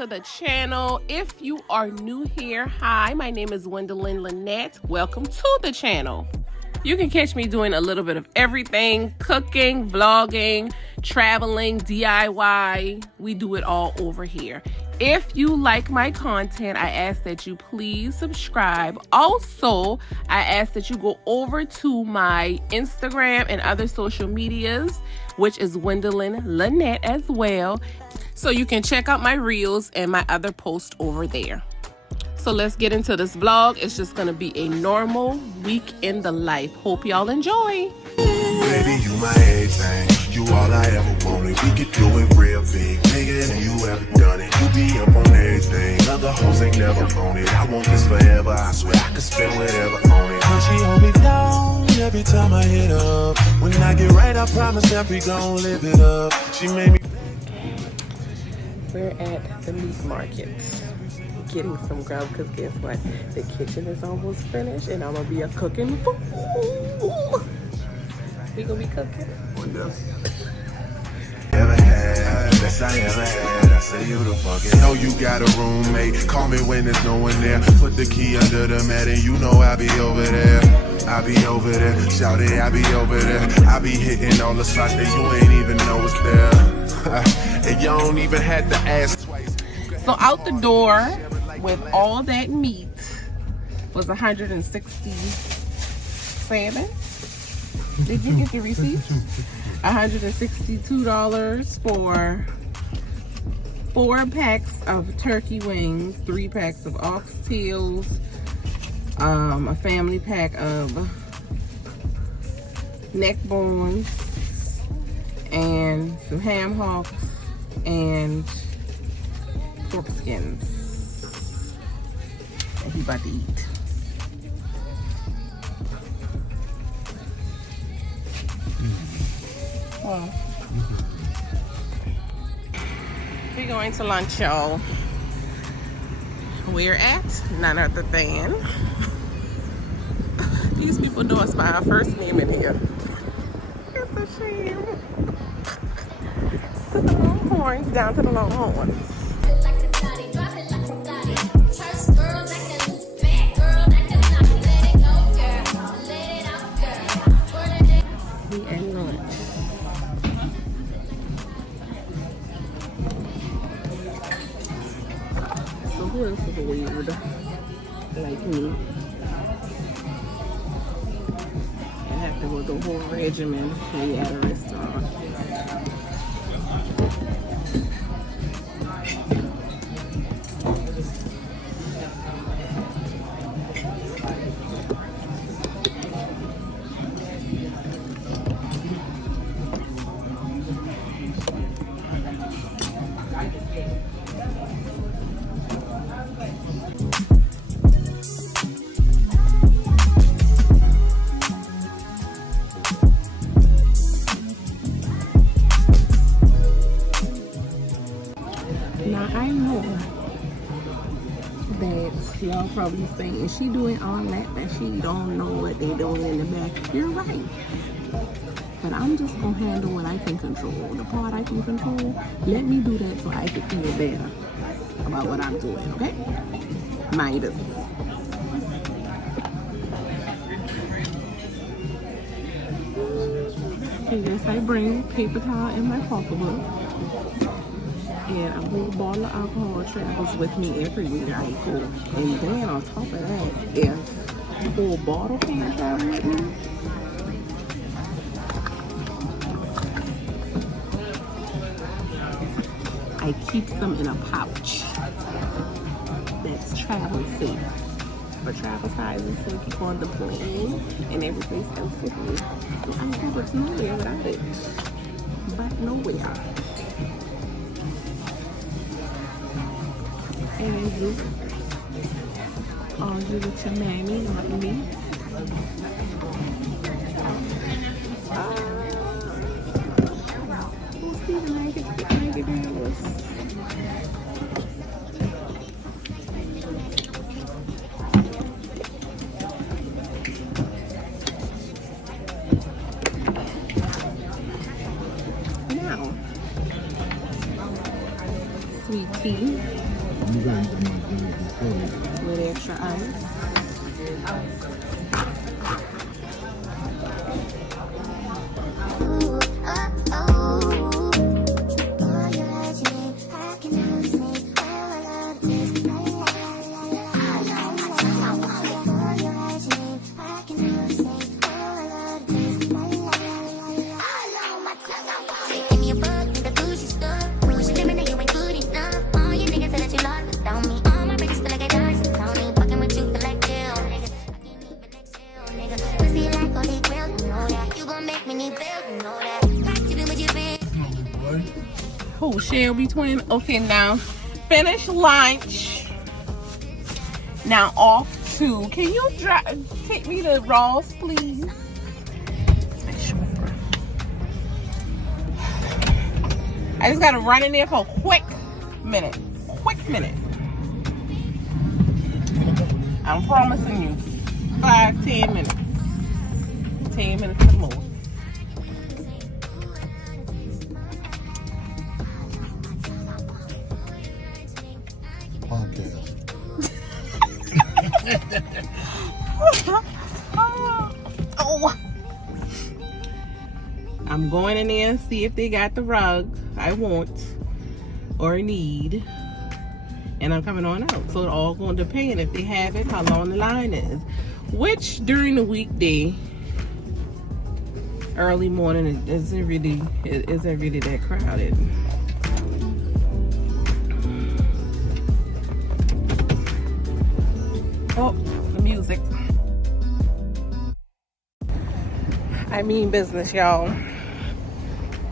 to the channel. If you are new here, hi, my name is Wendalyn Lynette. Welcome to the channel. You can catch me doing a little bit of everything: cooking, vlogging, traveling, DIY. We do it all over here. If you like my content, I ask that you please subscribe. Also, I ask that you go over to my Instagram and other social medias, which is Wendalyn Lynette as well. So you can check out my reels and my other posts over there. So let's get into this vlog. It's just gonna be a normal week in the life. Hope y'all enjoy. Baby, you my everything. You all I ever wanted. We could do it real big, bigger than you ever done it. You be up on everything. Other hoes ain't never on it. I want this forever. I swear I could spend whatever on it. When she hold me down every time I hit up. When I get right, I promise that we gon' live it up. She made me. We're at the meat market getting some grub, because guess what? The kitchen is almost finished and I'm gonna be cooking food. We gonna be cooking. Ever had, best I ever had. I say you the fucking. Know you got a roommate. Call me when there's no one there. Put the key under the mat and you know I be over there. I be over there. Shout it, I be over there. I be hitting all the spots that you ain't even know is there. And you don't even have to ask twice. So out the door with all that meat was 167. Did you get the receipt? $162 for 4 packs of turkey wings, 3 packs of oxtails, a family pack of neck bones, and some ham hocks and pork skins. And he about to eat. Well, we're going to lunch, y'all. We're at none other than these people know us by our first name in here. It's a shame. To the Longhorns, down to the Longhorns. We at lunch. So who else is weird like me and have to go the whole regimen when you're at a restaurant? Now I know that y'all probably saying, is she doing all that she don't know what they doing in the back? You're right. But I'm just gonna handle what I can control. The part I can control, let me do that so I can feel better about what I'm doing, okay? My business. Okay, yes, I bring paper towel in my pocketbook. And a whole bottle of alcohol travels with me everywhere I go. And then on top of that, if a whole bottle can't travel with me, I keep some in a pouch that's travel safe. For travel sizes, so keep on the plane and every place else with me. So I'm going to nowhere without it. But nowhere. And you argue with your mammy, not me. Who's Stephen Maggie Davis? Now, sweet tea tea with extra ice. Who, Shelby twin? Okay, now finish lunch. Now off to, can you take me to Ross, please? I just gotta run in there for a quick minute. I'm promising you 5-10 minutes. 10 minutes at most. Oh. I'm going in there and see if they got the rug I want or need, and I'm coming on out. So it all going to depend if they have it, how long the line is. Which during the weekday, early morning, it isn't really that crowded. Oh, the music. I mean business, y'all.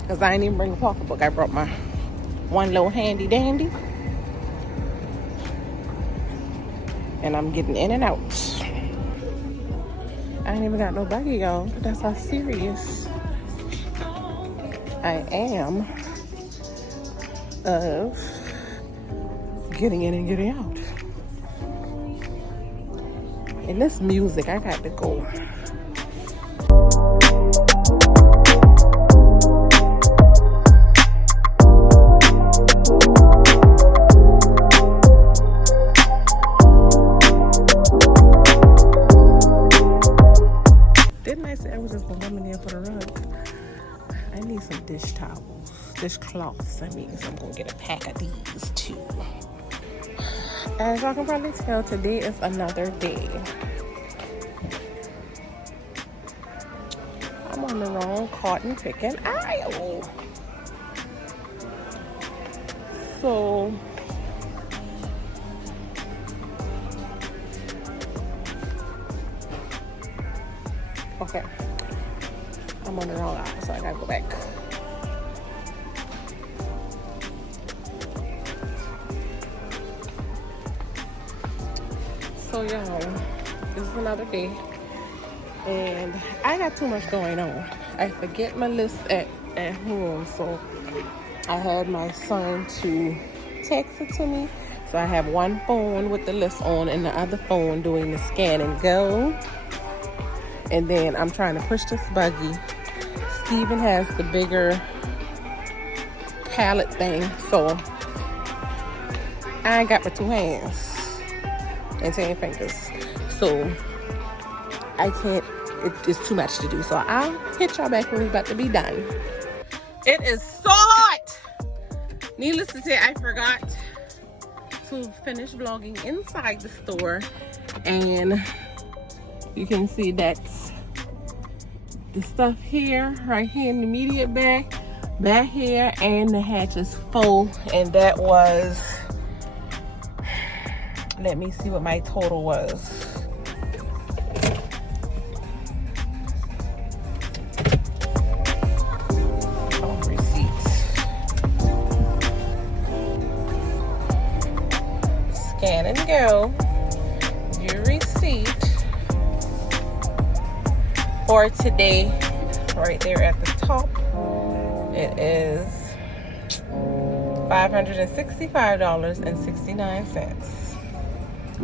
Because I didn't even bring a pocketbook. I brought my one little handy dandy. And I'm getting in and out. I ain't even got no buggy, y'all. That's how serious I am of getting in and getting out. And this music, I got to go. Didn't I say I was just the woman there for the rug? I need some dish towels, dishcloths. I mean, so I'm gonna get a pack of these too. As y'all can probably tell, today is another day. I'm on the wrong cotton picking aisle. So okay, I'm on the wrong aisle, so I gotta go back. So y'all, this is another day, and I got too much going on. I forget my list at home, so I had my son to text it to me. So I have one phone with the list on and the other phone doing the scan and go. And then I'm trying to push this buggy. Steven has the bigger pallet thing, so I ain't got my 2 hands and 10 fingers, so I can't, it's too much to do. So I'll hit y'all back when we're about to be done. It is so hot. Needless to say, I forgot to finish vlogging inside the store, and you can see that's the stuff here, right here in the immediate back here, and the hatch is full. And that was, let me see what my total was. Oh, receipts. Scan and go. Your receipt for today, right there at the top. It is $565.69.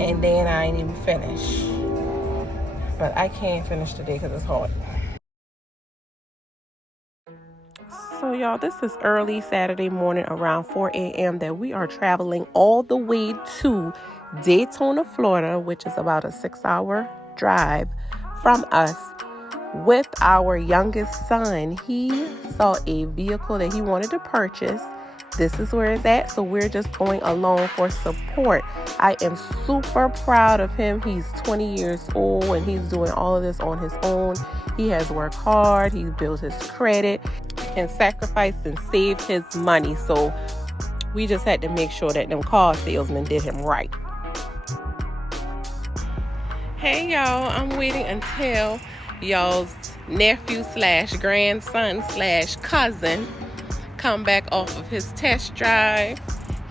And then I ain't even finished. But I can't finish today because it's hot. So y'all, this is early Saturday morning around 4 a.m. that we are traveling all the way to Daytona, Florida, which is about a 6-hour drive from us, with our youngest son. He saw a vehicle that he wanted to purchase. This is where it's at, so we're just going along for support. I am super proud of him. He's 20 years old and he's doing all of this on his own. He has worked hard, he's built his credit and sacrificed and saved his money. So we just had to make sure that them car salesmen did him right. Hey y'all, I'm waiting until y'all's nephew slash grandson slash cousin come back off of his test drive.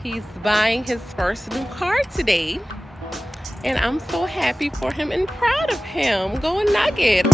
He's buying his first new car today, and I'm so happy for him and proud of him. Go Nugget.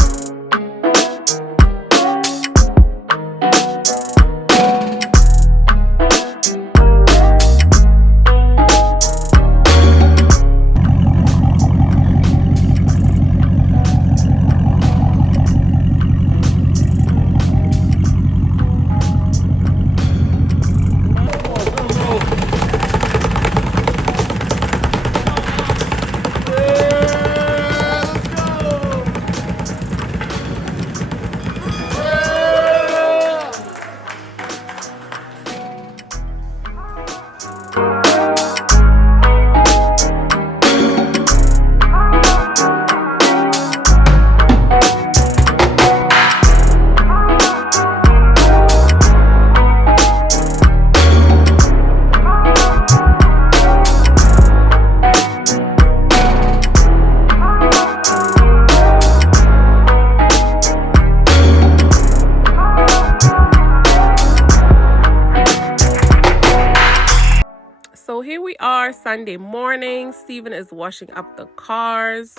So here we are Sunday morning. Steven is washing up the cars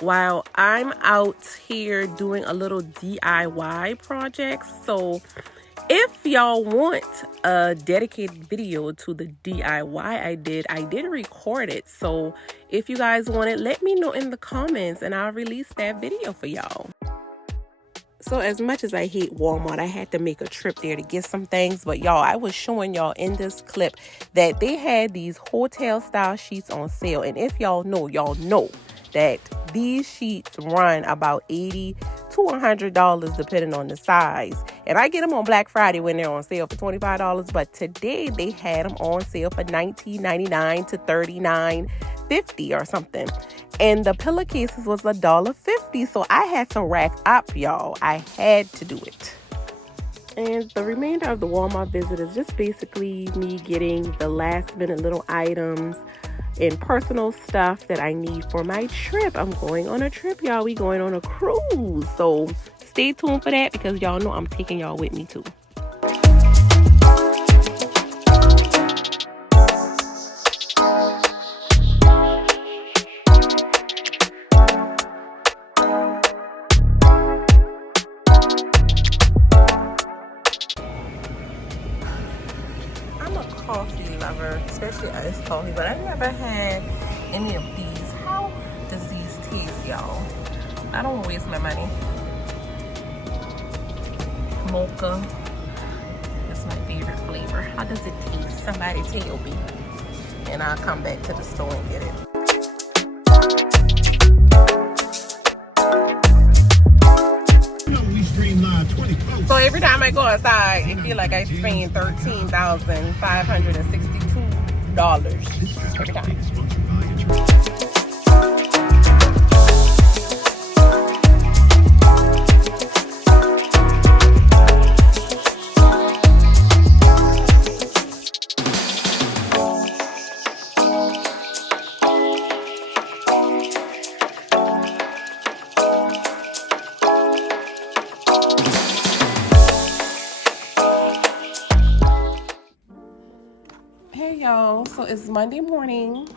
while I'm out here doing a little DIY project. So if y'all want a dedicated video to the DIY I did record it. So if you guys want it, let me know in the comments and I'll release that video for y'all. So as much as I hate Walmart, I had to make a trip there to get some things. But y'all, I was showing y'all in this clip that they had these hotel style sheets on sale. And if y'all know that these sheets run about $80 to $100 depending on the size. And I get them on Black Friday when they're on sale for $25. But today they had them on sale for $19.99 to $39.50 or something. And the pillowcases was $1.50. So I had to rack up, y'all. I had to do it. And the remainder of the Walmart visit is just basically me getting the last minute little items and personal stuff that I need for my trip. I'm going on a trip, y'all. We going on a cruise. So stay tuned for that because y'all know I'm taking y'all with me too. Coffee lover, especially iced coffee, but I've never had any of these. How does these taste, y'all? I don't want to waste my money. Mocha is my favorite flavor. How does it taste? Somebody tell me, and I'll come back to the store and get it. So every time I go outside, it feel like I spend $13,562 every time. Hey y'all, so it's Monday morning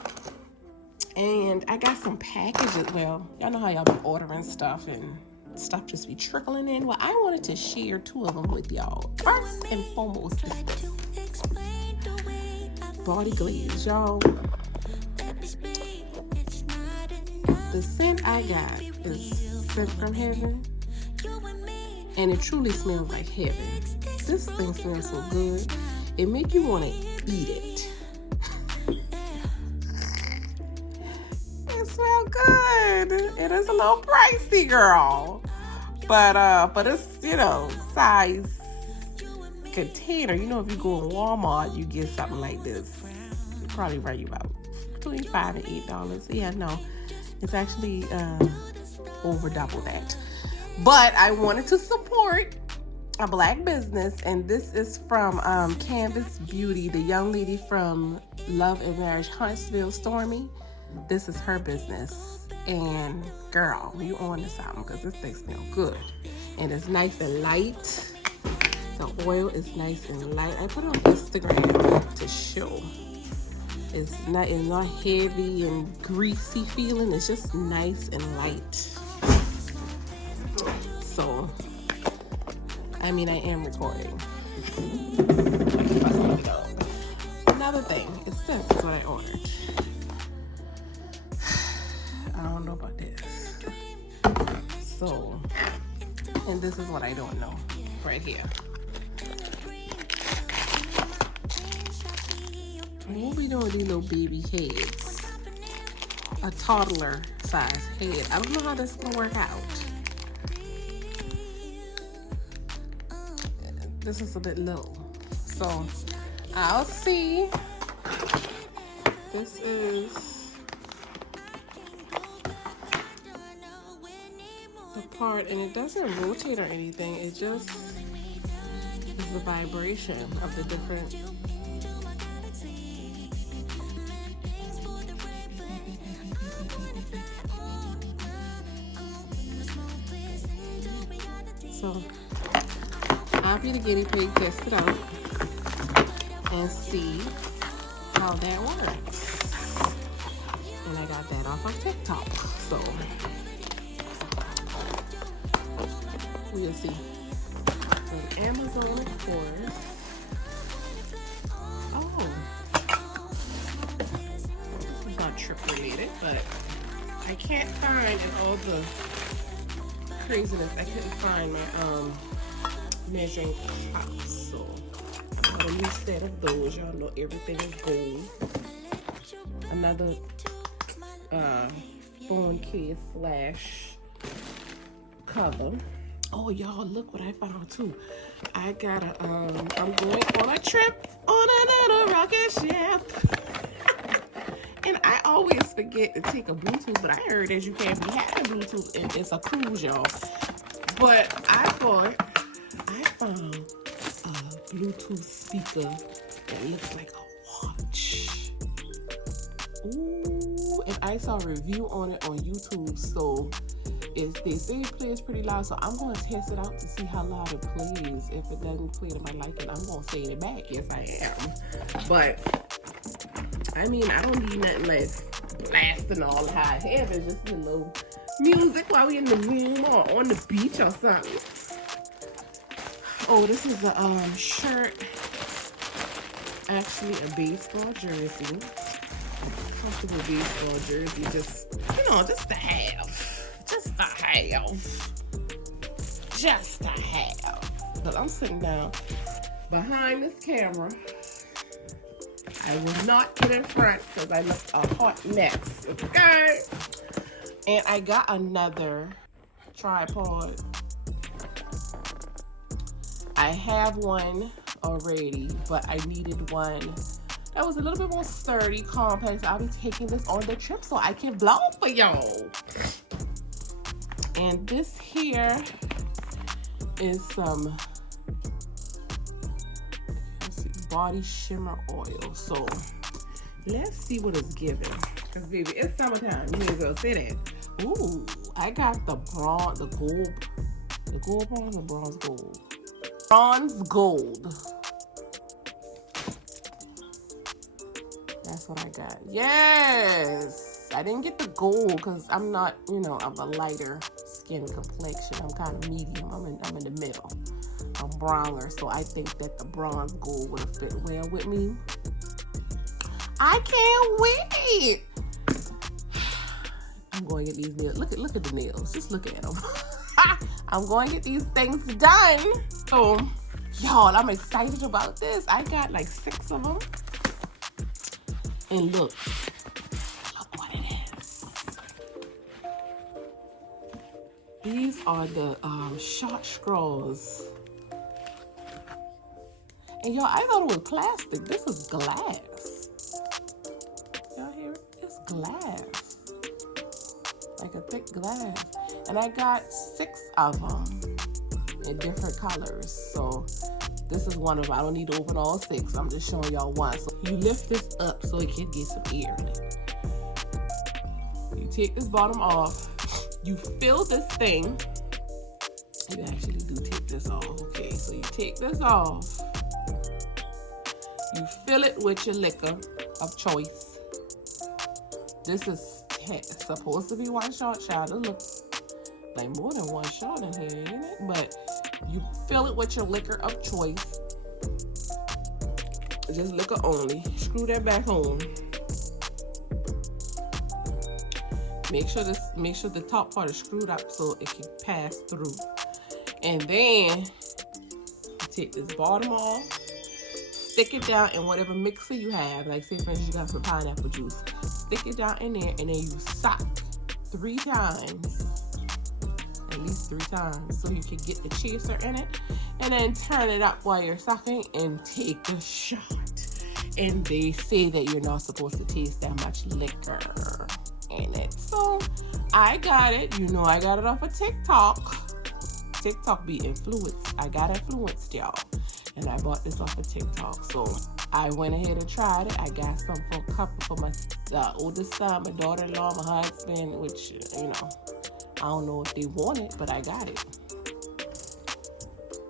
and I got some packages. Well, y'all know how y'all be ordering stuff and stuff just be trickling in. Well, I wanted to share 2 of them with y'all. First and foremost is this body glaze, y'all. The scent I got is Scent from Heaven, and it truly smells like heaven. This thing smells so good. It make you want to eat it. It smells good. It is a little pricey, girl. But it's, you know, size container. You know, if you go in Walmart, you get something like this. It probably run you about between $5 and $8. Yeah, no. It's actually over double that. But I wanted to support a black business, and this is from Canvas Beauty, the young lady from Love and Marriage Huntsville, Stormy. This is her business, and girl, you on to something, because this thing smells good, and it's nice and light. The oil is nice and light. I put it on Instagram to show. It's not heavy and greasy feeling. It's just nice and light. So, I mean, I am recording. Another thing, it's this is what I ordered. I don't know about this. So, and this is what I don't know right here. We'll be doing these little baby heads. A toddler size head. I don't know how this is gonna work out. This is a bit little. So I'll see. This is the part, and it doesn't rotate or anything. It just is the vibration of the different. So I'll be the guinea pig, test it out, and see how that works. And I got that off of TikTok, so we'll see. So Amazon, of course. Oh, this is not trip related, but I can't find in all the craziness, I couldn't find my measuring cups, so I got a new set of those. Y'all know everything is gold. Another phone case slash cover. Oh, y'all, look what I found too. I got a I'm going on a trip on another rocket ship. And I always forget to take a Bluetooth, but I heard that you can't be having Bluetooth and it's a cruise, y'all. But I thought I found a Bluetooth speaker that looks like a watch. Ooh, and I saw a review on it on YouTube, so they say it plays pretty loud, so I'm gonna test it out to see how loud it plays. If it doesn't play to my liking, I'm gonna say it back. Yes, I am. But I mean, I don't need nothing less blasting all high heaven, just a little music while we in the room or on the beach or something. Oh, this is a shirt, actually a baseball jersey, comfortable baseball jersey, just, you know, just to have, just to have. But I'm sitting down behind this camera. I will not get in front because I look a hot mess, okay? And I got another tripod. I have one already, but I needed one that was a little bit more sturdy, compact. I'll be taking this on the trip so I can vlog for y'all. And this here is some body shimmer oil. So let's see what it's giving. Cause baby, it's summertime. You may as well say that. Ooh, I got the gold bronze or bronze gold? Bronze gold. That's what I got. Yes. I didn't get the gold because I'm not, you know, I'm a lighter skin complexion. I'm kind of medium. I'm in the middle. I'm browner, so I think that the bronze gold would have fit well with me. I can't wait. I'm going to get these nails. Look at the nails. Just look at them. I'm going to get these things done. So Y'all, I'm excited about this. I got like 6 of them. And look what it is. These are the shot straws. And y'all, I thought it was plastic. This is glass. Y'all hear it? It's glass. Like a thick glass. And I got 6 of them in different colors. So this is one of them. I don't need to open all 6. I'm just showing y'all one. So you lift this up so it can get some air in it. You take this bottom off. You fill this thing. You actually do take this off. Okay, so you take this off. You fill it with your liquor of choice. This is supposed to be 1 shot, child. It looks like more than 1 shot in here, ain't it? But you fill it with your liquor of choice. Just liquor only. Screw that back on. Make sure the top part is screwed up so it can pass through. And then you take this bottom off. Stick it down in whatever mixer you have. Like say for instance you got some pineapple juice. Stick it down in there and then you sock 3 times. At least 3 times. So you can get the chaser in it. And then turn it up while you're sucking and take a shot. And they say that you're not supposed to taste that much liquor in it. So I got it. You know I got it off of TikTok. TikTok be influenced. I got influenced, y'all. And I bought this off of TikTok. So I went ahead and tried it. I got some for a couple for my oldest son, my daughter-in-law, my husband, which, you know, I don't know if they want it, but I got it.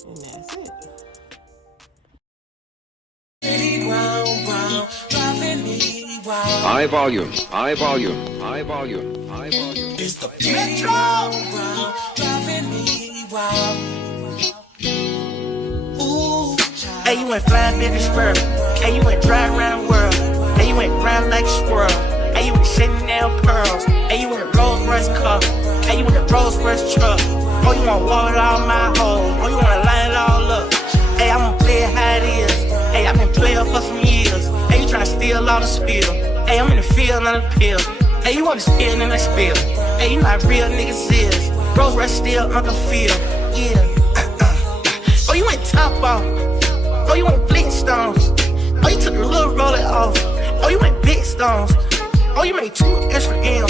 And that's it. High volume, high volume, high volume, high volume. It's the Metro driving me wild. Ooh, hey, you went flying in the spur. Hey, you went drive around the world. Hey, you went round like a squirrel. Hey, you went Chanel pearls. Hey, you went Rolls Royce car. Hey, you went Rolls Royce truck. Oh, you want water all my holes. Oh, you wanna line it all up. Hey, I'm gonna play it how it is. Hey, I've been playing for some years. Hey, you tryna steal all the spill. Hey, I'm in the field on the pill. Hey, you wanna spill and I spill. Hey, you know how real niggas is. Rolls Royce still on the field. Yeah. Oh, you went top off. Oh, you went Flintstones. Oh, you took the little roller off. Oh, you went big stones. Oh, you made 2 extra M's.